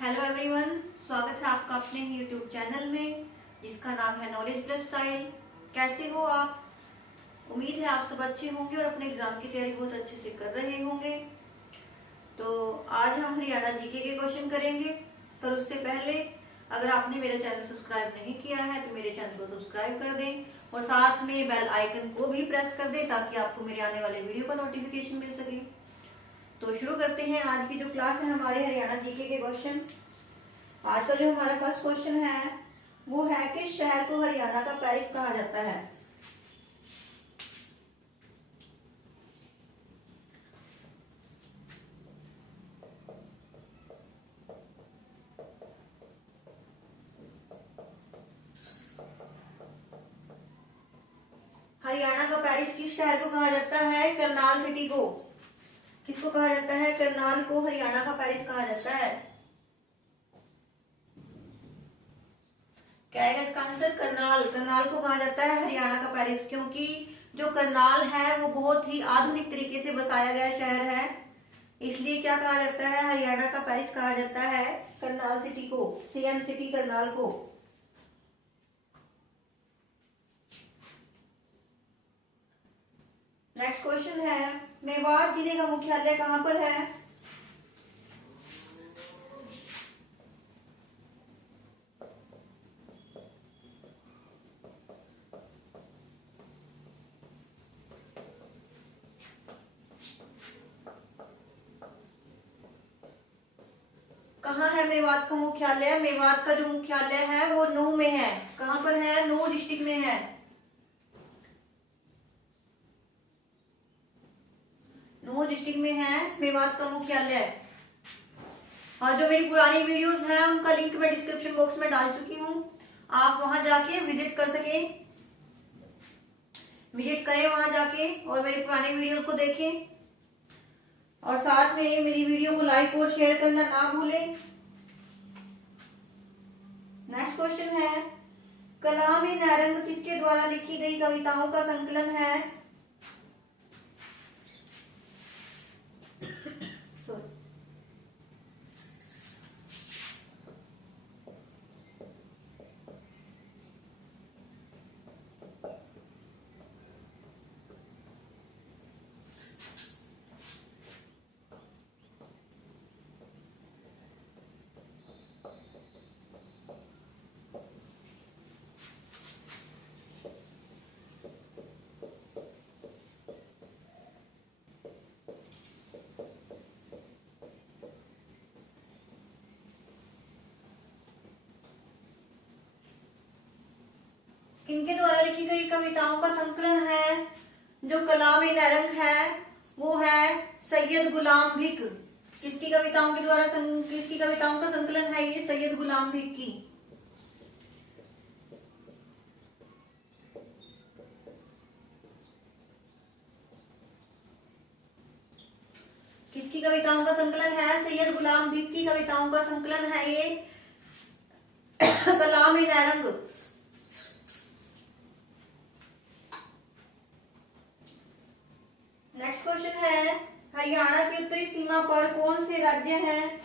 Hello everyone, स्वागत है आपका अपने यूट्यूब चैनल में जिसका नाम है नॉलेज प्लस स्टाइल। कैसे हो आप? उम्मीद है आप सब अच्छे होंगे और अपने एग्जाम की तैयारी बहुत अच्छे से कर रहे होंगे। तो आज हम हरियाणा जीके के क्वेश्चन करेंगे, पर उससे पहले अगर आपने मेरा चैनल सब्सक्राइब नहीं किया है तो मेरे चैनल को सब्सक्राइब कर दें और साथ में बेल आइकन को भी प्रेस कर दें ताकि आपको मेरे आने वाले वीडियो का नोटिफिकेशन मिल सके। तो शुरू करते हैं आज की जो क्लास है हमारे हरियाणा जीके के क्वेश्चन। आज का जो हमारा फर्स्ट क्वेश्चन है वो है कि शहर को हरियाणा का पेरिस कहा जाता है। हरियाणा का पेरिस किस शहर को कहा जाता है? करनाल सिटी को। किसको कहा जाता है? करनाल को हरियाणा का पेरिस कहा जाता है। क्या आएगा इसका आंसर? करनाल। करनाल को कहा जाता है हरियाणा का पेरिस, क्योंकि जो करनाल है वो बहुत ही आधुनिक तरीके से बसाया गया शहर है, इसलिए क्या कहा जाता है? हरियाणा का पेरिस कहा जाता है करनाल सिटी को, सीएम सिटी करनाल को। नेक्स्ट क्वेश्चन है, मेवात जिले का मुख्यालय कहां पर है? कहाँ है मेवात का मुख्यालय? मेवात का जो मुख्यालय है वो नूह में है। कहां पर है? नूह डिस्ट्रिक्ट में है। नूह डिस्ट्रिक्ट में है मेवात का मुख्यालय। और जो मेरी पुरानी वीडियोस हैं उनका लिंक मैं डिस्क्रिप्शन बॉक्स में डाल चुकी हूँ, आप वहां जाके विजिट कर सके, विजिट करें वहां जाके और मेरी पुरानी वीडियोस को देखें और साथ में मेरी वीडियो को लाइक और शेयर करना ना भूलें। नेक्स्ट क्वेश्चन है, कलाम ए नारंग किसके द्वारा लिखी गई कविताओं का संकलन है? किनके द्वारा लिखी गई कविताओं का संकलन है? जो कलाम ए नारंग है वो है सैयद गुलाम भिक। किसकी कविताओं के द्वारा किसकी कविताओं का संकलन है ये? सैयद गुलाम भिक की। किसकी कविताओं का संकलन है? सैयद गुलाम भिक की कविताओं का संकलन है ये कलाम ए नारंग। नेक्स्ट क्वेश्चन है, हरियाणा की उत्तरी सीमा पर कौन से राज्य हैं?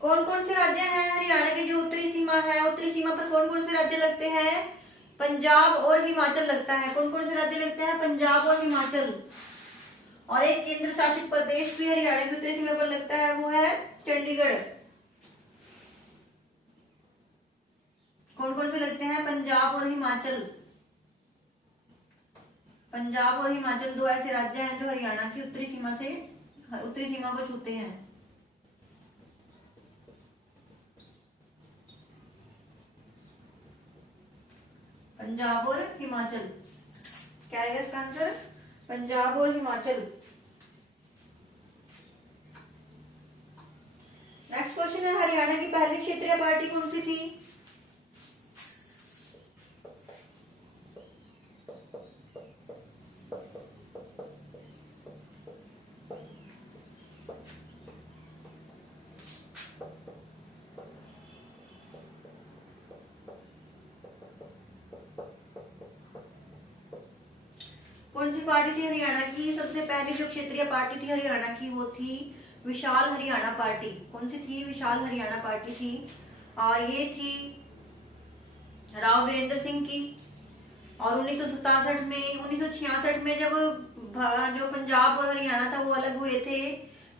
कौन कौन से राज्य हैं हरियाणा की जो उत्तरी सीमा है? उत्तरी सीमा पर कौन कौन से राज्य लगते हैं? पंजाब और हिमाचल लगता है। कौन कौन से राज्य लगते हैं? पंजाब और हिमाचल। और एक केंद्र शासित प्रदेश भी हरियाणा की उत्तरी सीमा पर लगता है, वो है चंडीगढ़। कौन कौन से लगते हैं? पंजाब और हिमाचल। पंजाब और हिमाचल दो ऐसे राज्य हैं जो हरियाणा की उत्तरी सीमा को छूते हैं। पंजाब और हिमाचल। क्या है इसका आंसर? पंजाब और हिमाचल। नेक्स्ट क्वेश्चन है, हरियाणा की पहली क्षेत्रीय पार्टी कौन सी थी? सी पार्टी थी हरियाणा की? सबसे पहली जो क्षेत्रीय पार्टी थी हरियाणा की वो थी विशाल हरियाणा पार्टी। कौन सी थी? विशाल हरियाणा पार्टी थी। और ये थी राव वीरेंद्र सिंह की। और 1966 में जब जो पंजाब और हरियाणा था वो अलग हुए थे,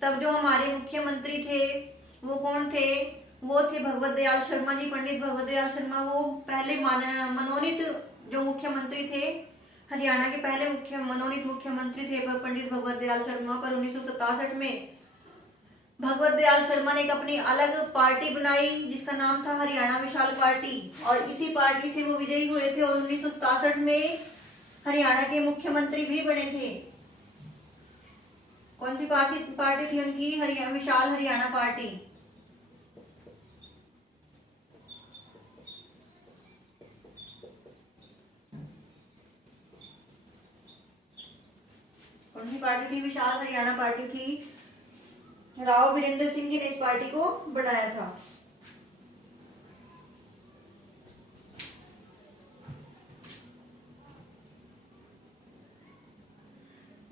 तब जो हमारे मुख्यमंत्री थे वो कौन थे? वो थे भगवत दयाल शर्मा जी, पंडित भगवत दयाल शर्मा। वो पहले मनोनीत जो मुख्यमंत्री थे, हरियाणा के पहले मनोनीत मुख्यमंत्री थे पंडित भगवत दयाल शर्मा। पर 1967 में भगवत दयाल शर्मा ने एक अपनी अलग पार्टी बनाई जिसका नाम था हरियाणा विशाल पार्टी, और इसी पार्टी से वो विजयी हुए थे और 1967 में हरियाणा के मुख्यमंत्री भी बने थे। कौन सी पार्टी थी उनकी? विशाल हरियाणा पार्टी। कौन सी पार्टी थी? विशाल हरियाणा पार्टी थी। राव वीरेंद्र सिंह जी ने इस पार्टी को बनाया था।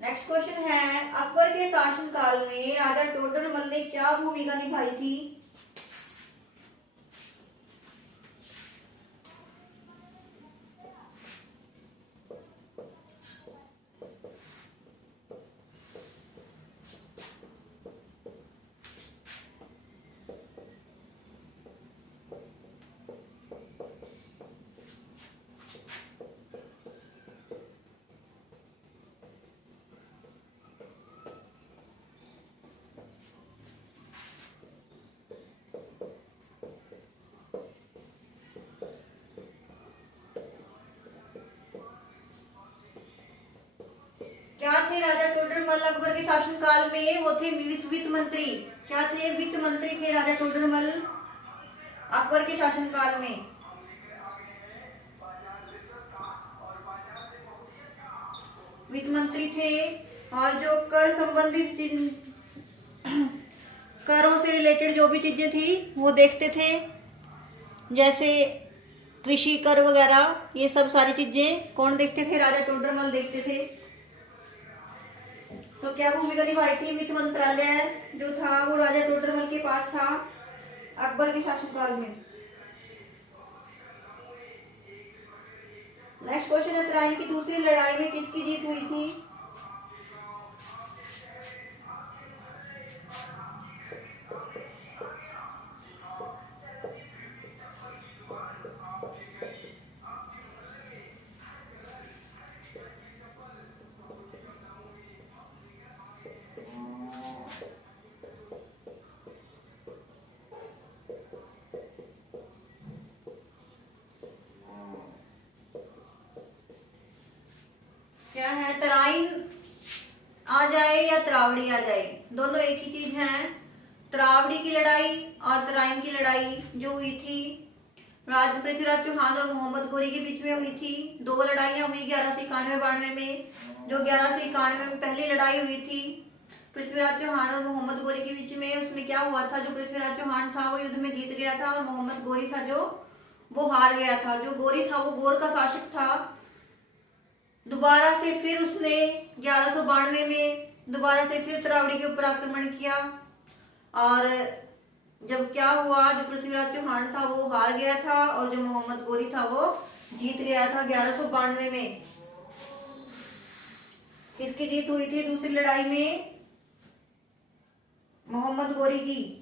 नेक्स्ट क्वेश्चन है, अकबर के शासनकाल में राजा टोडरमल ने क्या भूमिका निभाई थी? क्या थे राजा टोडरमल अकबर के शासनकाल में? वो थे वित्त मंत्री। क्या थे? वित्त मंत्री थे राजा टोडरमल अकबर के शासनकाल में। वित्त मंत्री थे। और जो कर संबंधित करों से रिलेटेड जो भी चीजें थी वो देखते थे, जैसे कृषि कर वगैरह, ये सब सारी चीजें कौन देखते थे? राजा टोडरमल देखते थे। तो क्या भूमिका निभाई थी? वित्त मंत्रालय जो था वो राजा टोडरमल के पास था अकबर के शासनकाल में। नेक्स्ट क्वेश्चन है, तराइन की दूसरी लड़ाई में किसकी जीत हुई थी? क्या है? तराइन आ जाए या तरावड़ी आ जाए, दोनों एक ही चीज है। तरावड़ी की लड़ाई और तराइन की लड़ाई जो हुई थी पृथ्वीराज चौहान और मोहम्मद गोरी के बीच में हुई थी। दो लड़ाइयां हुई 1191-92 में। जो 1191 में पहली लड़ाई हुई थी पृथ्वीराज चौहान और मोहम्मद गोरी के बीच में, उसमें क्या हुआ था? जो पृथ्वीराज चौहान था वो युद्ध में जीत गया था और मोहम्मद गोरी था जो वो हार गया था। जो गोरी था वो गोर का शासक था। दोबारा से फिर उसने 1192 में दोबारा से फिर तरावड़ी के ऊपर आक्रमण किया, और जब क्या हुआ, जो पृथ्वीराज चौहान था वो हार गया था और जो मोहम्मद गोरी था वो जीत गया था 1192 में। किसकी जीत हुई थी दूसरी लड़ाई में? मोहम्मद गोरी की।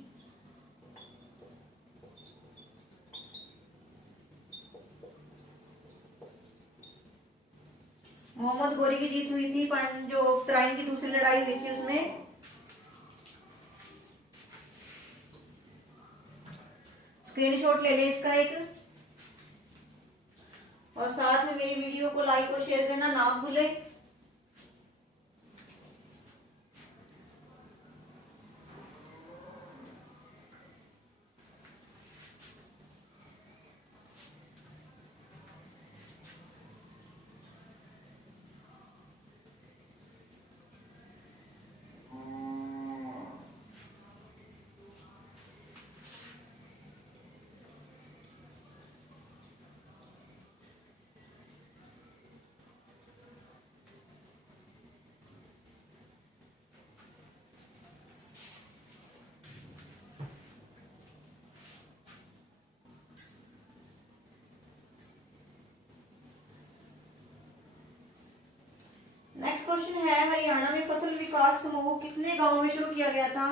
मोहम्मद गोरी की जीत हुई थी। जो तराइन की दूसरी लड़ाई हुई थी उसमें। स्क्रीनशॉट ले ले इसका एक, और साथ में मेरी वीडियो को लाइक और शेयर करना ना भूलें। विकास समूह कितने गांवों में शुरू किया गया था?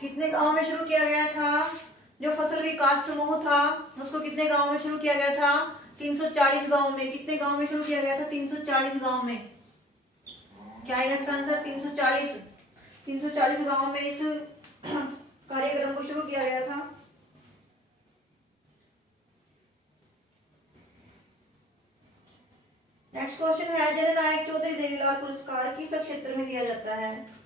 कितने गांव में शुरू किया गया था? जो फसल विकास समूह था उसको कितने गांव में शुरू किया गया था? 340 गांव में। कितने गांव में शुरू किया गया था? 340 गांव में। क्या है इसका आंसर? 340। 340 गांव में इस कार्यक्रम को शुरू किया गया था। नेक्स्ट क्वेश्चन है, जननायक चौधरी देवीलाल पुरस्कार किस क्षेत्र में दिया जाता है?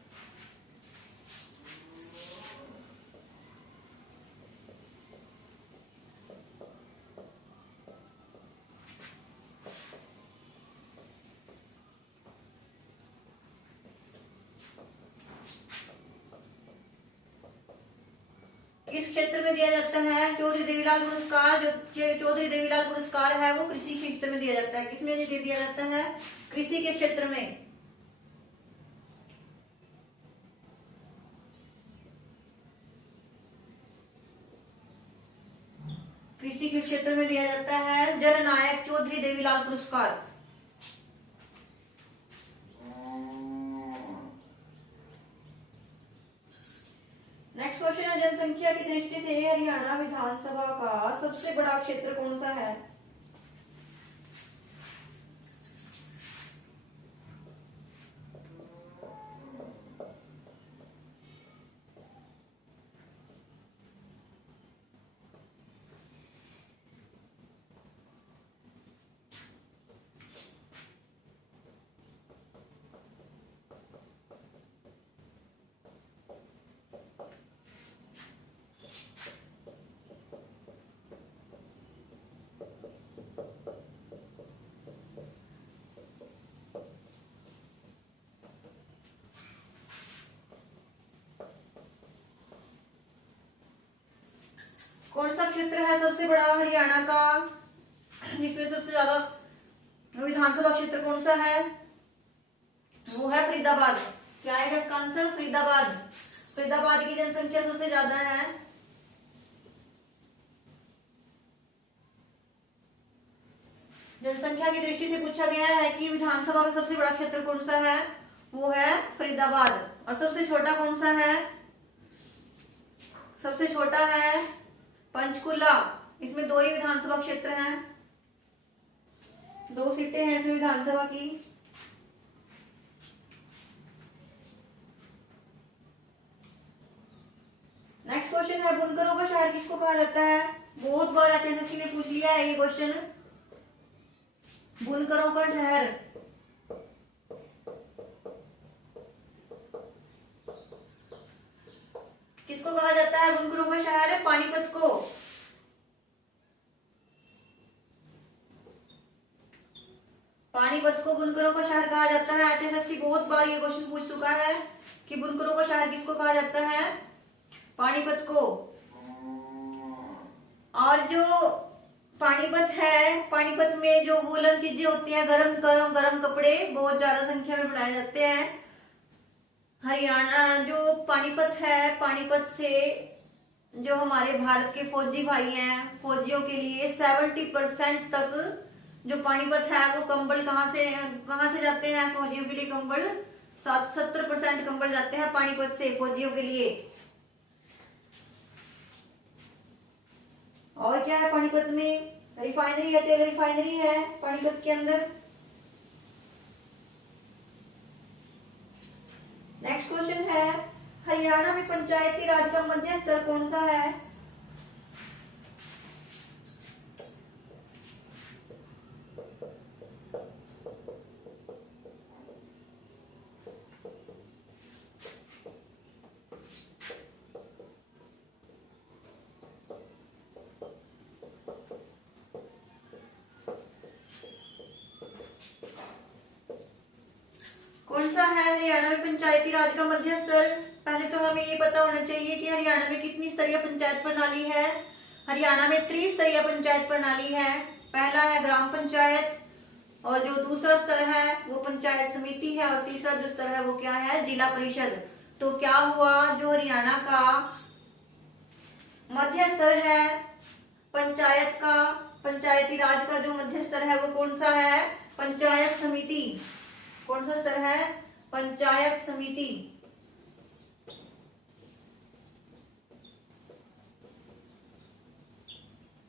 किस क्षेत्र में दिया जाता है चौधरी देवीलाल पुरस्कार? जो चौधरी देवीलाल पुरस्कार है वो कृषि क्षेत्र में दिया जाता है। किसमें दिया जाता है? कृषि के क्षेत्र में। कृषि के क्षेत्र में दिया जाता है जननायक चौधरी देवीलाल पुरस्कार। नेक्स्ट क्वेश्चन है, जनसंख्या की दृष्टि से हरियाणा विधानसभा का सबसे बड़ा क्षेत्र कौन सा है? कौन सा क्षेत्र है सबसे बड़ा हरियाणा का, जिसमें सबसे ज्यादा विधानसभा क्षेत्र कौन सा है? वो है फरीदाबाद। क्या आएगा इसका आंसर? फरीदाबाद। फरीदाबाद की जनसंख्या सबसे ज्यादा है। जनसंख्या की दृष्टि से पूछा गया है कि विधानसभा का सबसे बड़ा क्षेत्र कौन सा है? वो है फरीदाबाद। और सबसे छोटा कौन सा है? सबसे छोटा है पंचकुला। इसमें 2 ही विधानसभा क्षेत्र हैं, 2 सीटें हैं इसमें विधानसभा की। नेक्स्ट क्वेश्चन है, बुनकरों का शहर किसको कहा जाता है? बहुत बार एचएसएससी ने पूछ लिया है ये क्वेश्चन। बुनकरों का शहर किसको कहा जाता है? बुनकरों का शहर पानीपत को। पानीपत को बुनकरों का शहर कहा जाता है। एचएसएससी बहुत बार ये क्वेश्चन पूछ चुका है कि बुनकरों का शहर किसको कहा जाता है? पानीपत को। और जो पानीपत है, पानीपत में जो वूलन चीजें होती हैं, गरम गरम गरम कपड़े बहुत ज्यादा संख्या में बनाए जाते हैं। हरियाणा जो पानीपत है, पानीपत से जो हमारे भारत के फौजी भाई हैं, फौजियों के लिए 70% तक जो पानीपत है वो कंबल कहाँ से जाते हैं फौजियों के लिए? कंबल 70% कंबल जाते हैं पानीपत से फौजियों के लिए। और क्या है पानीपत में? रिफाइनरी है, तेल रिफाइनरी है पानीपत के अंदर। नेक्स्ट क्वेश्चन है, हरियाणा में पंचायती राज का मध्य स्तर कौन सा है? सा है हरियाणा में पंचायती राज का मध्य स्तर? पहले तो हमें ये पता होना चाहिए कि हरियाणा में कितनी स्तरीय पंचायत प्रणाली है। हरियाणा में त्रिस्तरीय पंचायत प्रणाली है। पहला है ग्राम पंचायत, और जो दूसरा स्तर है वो पंचायत समिति है, और तीसरा जो स्तर है वो क्या है, जिला परिषद। तो क्या हुआ, जो हरियाणा का मध्य स्तर है पंचायत का, पंचायती राज का जो मध्य स्तर है वो कौन सा है, पंचायत समिति। कौन सा स्तर है, पंचायत समिति।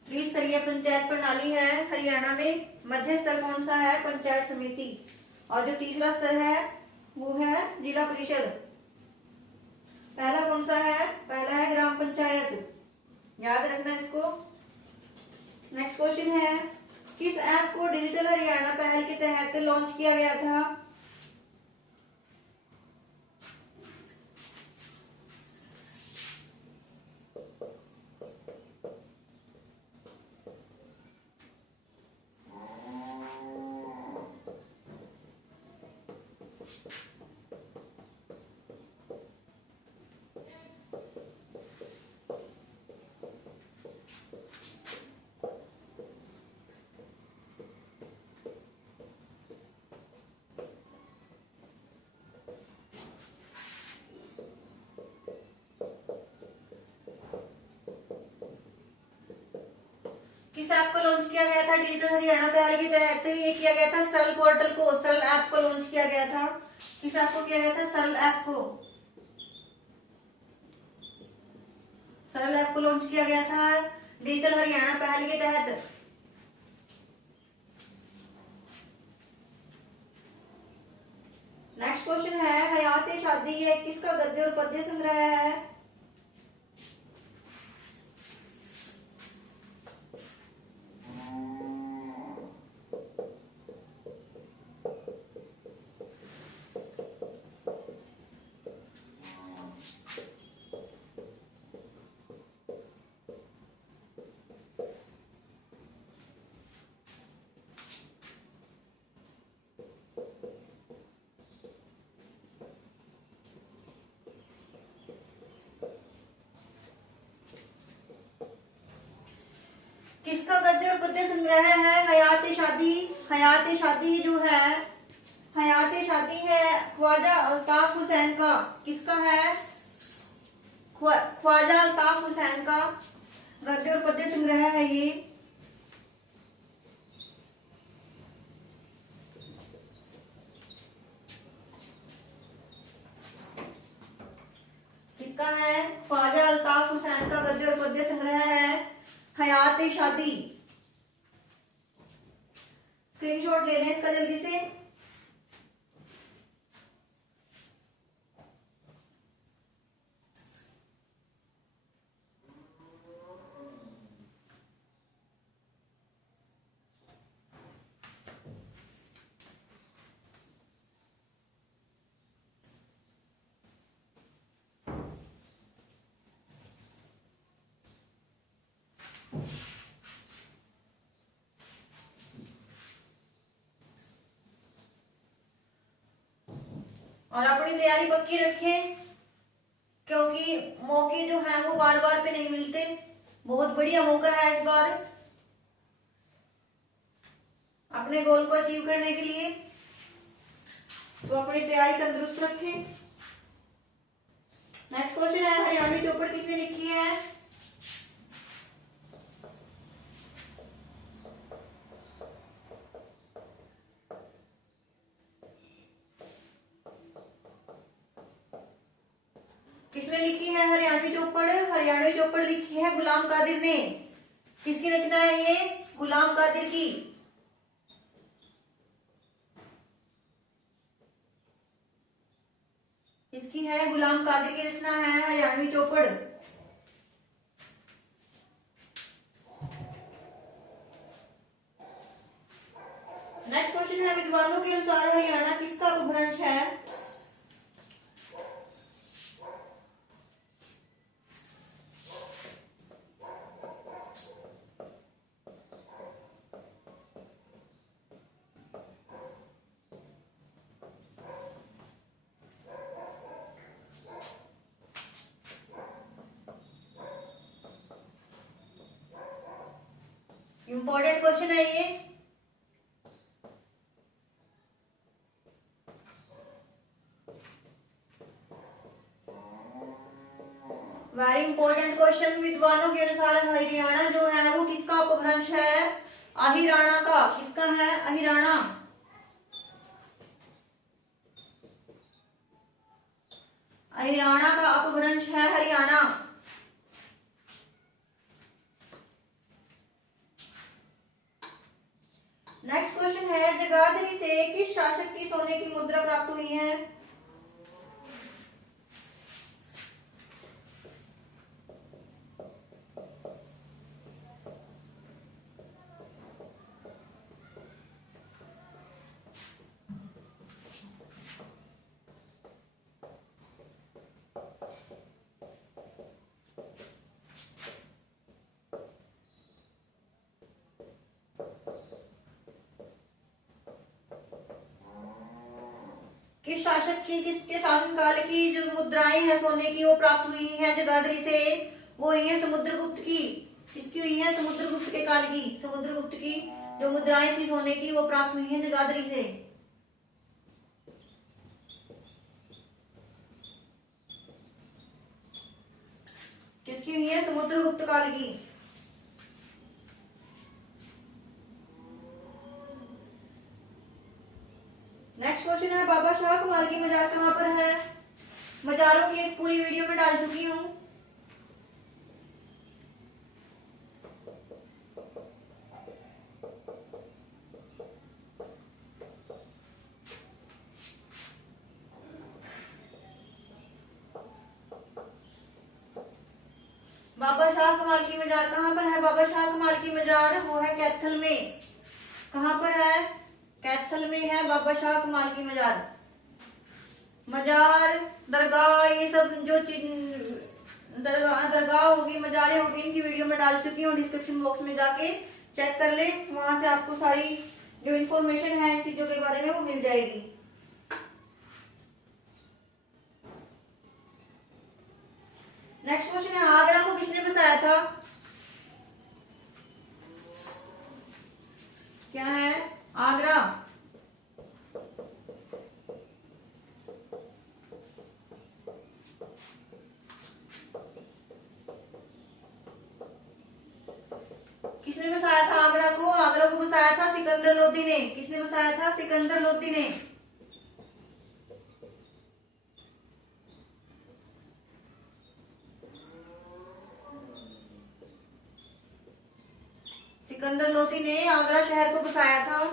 त्रिस्तरीय पंचायत प्रणाली है हरियाणा में, मध्य स्तर कौन सा है, पंचायत समिति, और जो तीसरा स्तर है वो है जिला परिषद। पहला कौन सा है, पहला है ग्राम पंचायत, याद रखना इसको। नेक्स्ट क्वेश्चन है, किस ऐप को डिजिटल हरियाणा पहल के तहत लॉन्च किया गया था? किस ऐप को लॉन्च किया गया था डिजिटल हरियाणा पहल के तहत? ये किया गया था सरल पोर्टल को, सरल ऐप को लॉन्च किया गया था। किस ऐप को किया गया था, सरल ऐप को, सरल ऐप को लॉन्च किया गया था डिजिटल हरियाणा पहल के तहत। नेक्स्ट क्वेश्चन है, हयात शादी ये किसका गद्य और पद्य संग्रह है? किसका गद्य और पद्य संग्रह है, हयात शादी। हयात शादी जो है, हयात शादी है ख्वाजा अल्ताफ हुसैन का। किसका है, ख्वाजा अल्ताफ हुसैन का गद्य और पद्य संग्रह है ये। किसका है, ख्वाजा अल्ताफ हुसैन का गद्य और पद्य संग्रह है हयात शादी। स्क्रीनशॉट ले लें इसका जल्दी से। और अपनी तैयारी पक्की रखें, क्योंकि मौके जो है वो बार बार पे नहीं मिलते। बहुत बढ़िया मौका है इस बार अपने गोल को अचीव करने के लिए, तो अपनी तैयारी तंदुरुस्त रखें। नेक्स्ट क्वेश्चन है, हरियाणवी चौपड़ किसने लिखी है? किसने लिखी है हरियाणवी चौपड़? हरियाणवी चौपड़ लिखी है गुलाम कादिर ने। किसकी रचना है ये? गुलाम कादिर की। इसकी है गुलाम कादिर की रचना है हरियाणवी चौपड़। नेक्स्ट क्वेश्चन है, विद्वानों के अनुसार हरियाणा किसका अपभ्रंश है? इंपॉर्टेंट क्वेश्चन है ये। Very important question. विद्वानों के अनुसार हरियाणा जो है वो किसका अपभ्रंश है? अहिराणा का। किसका है? अहिराणा। अहिराणा का अपभ्रंश है हरियाणा। नेक्स्ट क्वेश्चन है, जगाधरी से किस शासक की सोने की मुद्रा प्राप्त हुई है? किस शासक की, किसके शासनकाल की जो मुद्राएं हैं सोने की वो प्राप्त हुई हैं जगाधरी से? वो हुई है समुद्रगुप्त की। किसकी हुई है? समुद्रगुप्त के काल की। समुद्रगुप्त की जो मुद्राएं थी सोने की वो प्राप्त हुई हैं जगाधरी से। किसकी हुई है? समुद्रगुप्त काल की। नेक्स्ट क्वेश्चन है, बाबा शाह कमाल की मजार कहाँ पर है? मजारों की एक पूरी वीडियो में डाल चुकी हूँ। बाबा शाह कमाल की मजार कहाँ पर है? बाबा शाह कमाल की मजार वो है कैथल में। कहाँ पर है? कैथल में है बाबा शाह कमाल की मजार। मजार, दरगाह, ये सब जो दरगाह होगी, मजारें होगी, इनकी वीडियो में डाल चुकी हूँ। डिस्क्रिप्शन बॉक्स में जाके चेक कर ले, वहां से आपको सारी जो इन्फॉर्मेशन है इन चीजों के बारे में वो मिल जाएगी। नेक्स्ट क्वेश्चन है, आगरा को किसने बसाया था? क्या है? आगरा। किसने बसाया था आगरा को? आगरा को बसाया था सिकंदर लोदी ने। किसने बसाया था? सिकंदर लोदी ने। सिकंदर लोदी ने आगरा शहर को बसाया था।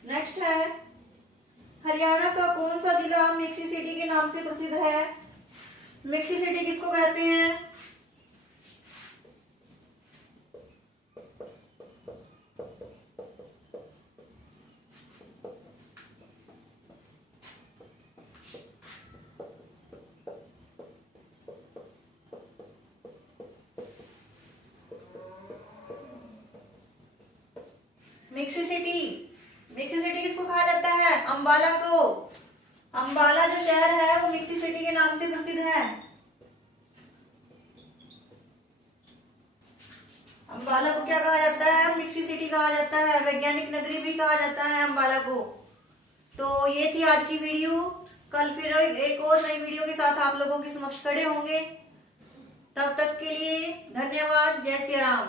नेक्स्ट है, हरियाणा का कौन सा जिला मिक्सी सिटी के नाम से प्रसिद्ध है? मिक्सी सिटी किसको कहते हैं? मिक्सी सिटी, मिक्सी सिटी किसको कहा जाता है? अंबाला को। अंबाला जो शहर है वो मिक्सी सिटी के नाम से प्रसिद्ध है। अंबाला को क्या कहा जाता है? मिक्सी सिटी कहा जाता है। वैज्ञानिक नगरी भी कहा जाता है अंबाला को। तो ये थी आज की वीडियो। कल फिर एक और नई वीडियो के साथ आप लोगों के समक्ष खड़े होंगे। तब तक के लिए धन्यवाद। जय श्री राम।